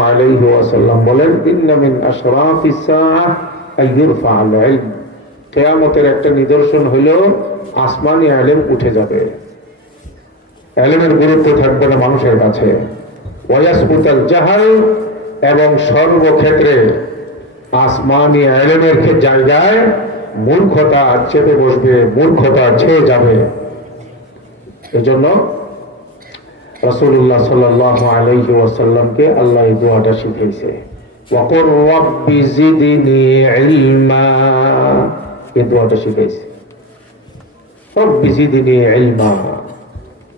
আলাইহি ওয়াসাল্লাম বলেন একটা নিদর্শন হলো আসমানি ইলম উঠে যাবে। ইলমের গুরুত্ব থাকবে না মানুষের কাছে। ওয়াসবুতাল জাহাল এবং সর্বক্ষেত্রে আসমানি ইলমের ক্ষে- জায়গায় মূর্খতা চেপে বসবে, মূর্খতা ছেয়ে যাবে। এজন্য রাসূলুল্লাহ সাল্লাল্লাহু আলাইহি ওয়াসাল্লামকে আল্লাহ এই দোয়াটা শিখিয়েছে। ওয়াকুর রাব্বি জিদনি ইলমা এই দোয়াটা শিখিয়েছে। ইলমা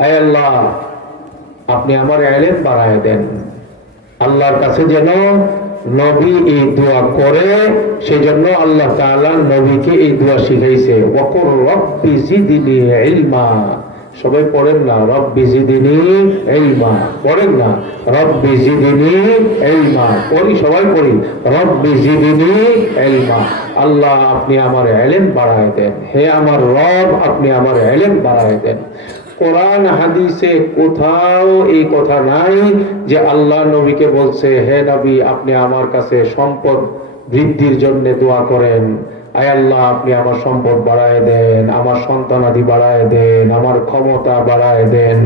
আয় আল্লাহ, আপনি আমার ইলম বাড়ায় দেন। আল্লাহর কাছে যেন নবী এই দোয়া করে সেই জন্য আল্লাহ তাআলা নবীকে এই দোয়া শিখাইছে ওয়াকুর রব্বি জিদনি ইলমা সবাই পড়েন না রব রব্বি জিদনি ইলমা পড়েন না রব রব্বি জিদনি ইলমা পড়ি, সবাই পড়ি রব রব্বি জিদনি ইলমা আল্লাহ আপনি আমার ইলম বাড়ায় দেন, হে আমার রব আপনি আমার ইলম বাড়ায় দেন। কোরআন, হাদিসে কোথাও এই কথা নাই যে আল্লাহ নবীকে বলছে, হে নবী, আপনি আমার কাছে সম্পদ বৃদ্ধির জন্য দোয়া করেন আয় আল্লাহ, আপনি আমার সম্পদ বাড়ায় দেন, আমার সন্তানাদি বাড়ায় দেন, আমার ক্ষমতা বাড়ায় দেন,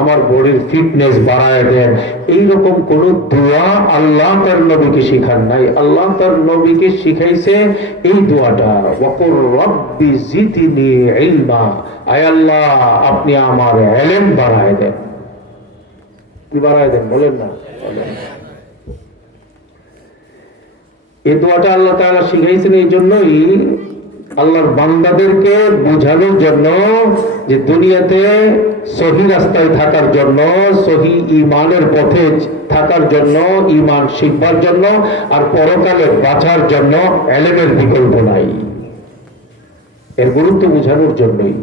আমার বডির ফিটনেস বাড়ায় দেন। এইরকম কোন দোয়া আল্লাহ তার নবীকে শিখান নাই। আল্লাহ তার নবীকে শিখাইছে এই দোয়াটা। ওয়াকুর রব্বি জিদনি ইলমা। আয় আল্লাহ, আপনি আমার এলেম বাড়ায় দেন। কি বাড়ায় দেন, বলেন না। এই দোয়াটা আল্লাহ তাআলা শিখাইছেন এই জন্যই আল্লাহর বান্দাদেরকে বোঝানোর জন্য যে দুনিয়াতে সহি রাস্তায় থাকার জন্য, সহি ইমানের পথে থাকার জন্য ইমান শিখবার জন্য আর পরকালে বাঁচার জন্য এলেমের বিকল্প নাই। এর গুরুত্ব বোঝানোর জন্যই